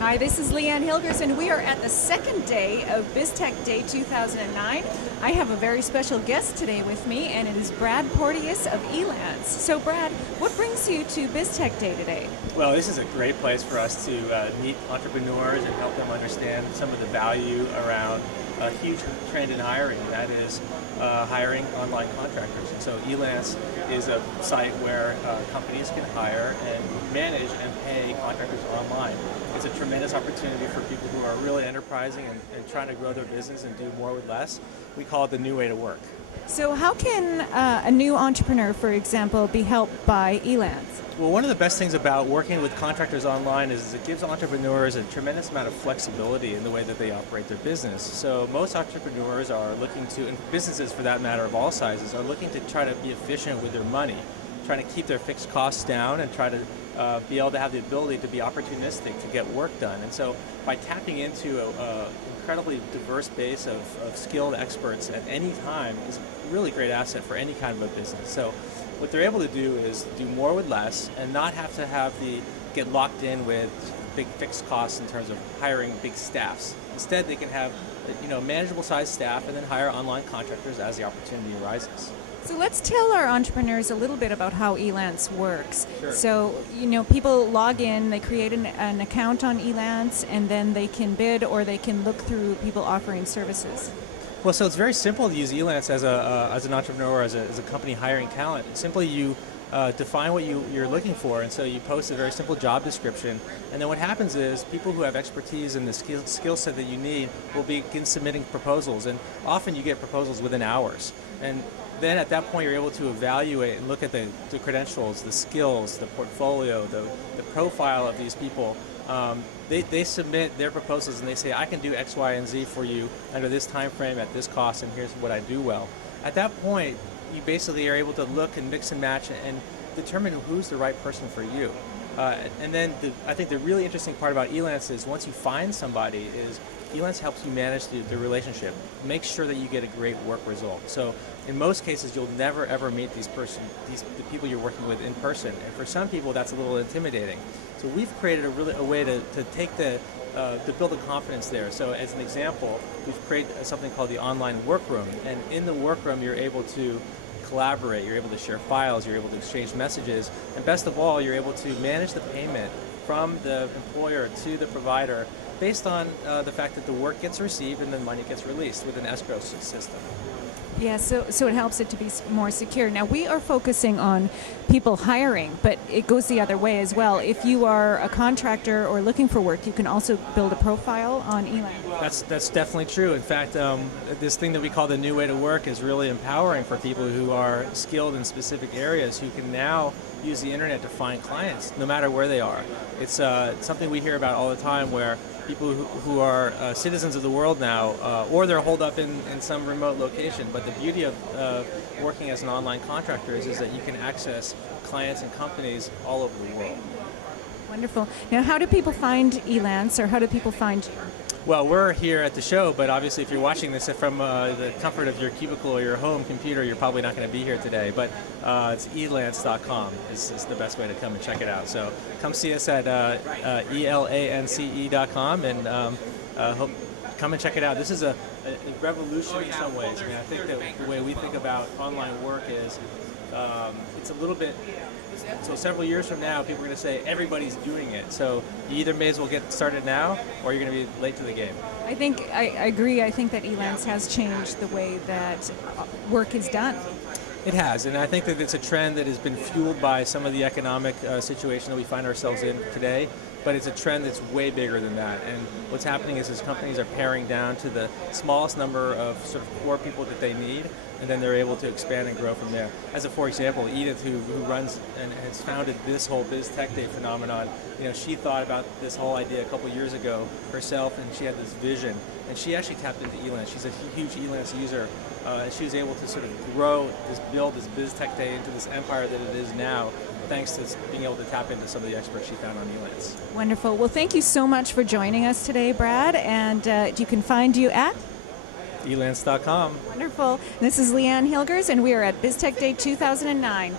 Hi, this is Leanne Hilgers, and we are at the second day of BizTechDay 2009. I have a very special guest today with me, and it is Brad Porteus of Elance. So, Brad, what brings you to BizTechDay today? Well, this is a great place for us to meet entrepreneurs and help them understand some of the value around a huge trend in hiring, that is hiring online contractors. And so Elance is a site where companies can hire and manage and pay contractors online. It's a tremendous opportunity for people who are really enterprising and trying to grow their business and do more with less. We call it the new way to work. So how can a new entrepreneur, for example, be helped by Elance? Well, one of the best things about working with contractors online is it gives entrepreneurs a tremendous amount of flexibility in the way that they operate their business. So most entrepreneurs are looking to, and businesses for that matter of all sizes, are looking to try to be efficient with their money, trying to keep their fixed costs down and try to be able to have the ability to be opportunistic to get work done. And so by tapping into an incredibly diverse base of skilled experts at any time is a really great asset for any kind of a business. So what they're able to do is do more with less and not have to get locked in with big fixed costs in terms of hiring big staffs. Instead, they can have manageable sized staff and then hire online contractors as the opportunity arises. So let's tell our entrepreneurs a little bit about how Elance works. Sure. So, people log in, they create an account on Elance, and then they can bid or they can look through people offering services. Well, so it's very simple to use Elance as an entrepreneur, as a company hiring talent. Simply you define what you're looking for, and so you post a very simple job description, and then what happens is people who have expertise in the skill set that you need will begin submitting proposals, and often you get proposals within hours. And then at that point you're able to evaluate and look at the credentials, the skills, the portfolio, the profile of these people. They submit their proposals and they say, I can do X, Y, and Z for you under this time frame at this cost, and here's what I do well. At that point, you basically are able to look and mix and match and determine who's the right person for you. And then I think the really interesting part about Elance is once you find somebody is Elance helps you manage the relationship. Make sure that you get a great work result. So in most cases, you'll never ever meet the people you're working with in person. And for some people, that's a little intimidating. So we've created a way to take to build a confidence there. So as an example, we've created something called the online workroom. And in the workroom, you're able to collaborate, you're able to share files, you're able to exchange messages, and best of all, you're able to manage the payment from the employer to the provider based on the fact that the work gets received and the money gets released with an escrow system. Yeah, so it helps it to be more secure. Now, we are focusing on people hiring, but it goes the other way as well. If you are a contractor or looking for work, you can also build a profile on Elance. That's definitely true. In fact, this thing that we call the new way to work is really empowering for people who are skilled in specific areas who can now use the internet to find clients no matter where they are. It's something we hear about all the time where people who are citizens of the world now, or they're holed up in some remote location. But the beauty of working as an online contractor is that you can access clients and companies all over the world. Wonderful. Now, how do people find Elance, or how do people find you? Well, we're here at the show, but obviously if you're watching this from the comfort of your cubicle or your home computer, you're probably not going to be here today. But it's elance.com is the best way to come and check it out. So come see us at elance.com and come and check it out. This is a revolution in some ways. I mean, I think that the way we think about online work is it's a little bit. So several years from now, people are going to say everybody's doing it. So you either may as well get started now, or you're going to be late to the game. I agree. I think that Elance has changed the way that work is done. It has, and I think that it's a trend that has been fueled by some of the economic situation that we find ourselves in today, but it's a trend that's way bigger than that. And what's happening is companies are paring down to the smallest number of sort of core people that they need, and then they're able to expand and grow from there. As for example, Edith, who runs and has founded this whole BizTechDay phenomenon, she thought about this whole idea a couple years ago herself, and she had this vision, and she actually tapped into Elance. She's a huge Elance user, and she was able to sort of build this BizTechDay into this empire that it is now, thanks to being able to tap into some of the experts she found on Elance. Wonderful. Well, thank you so much for joining us today, Brad, and you can find you at Elance.com. Wonderful. This is Leanne Hilgers, and we are at BizTechDay 2009.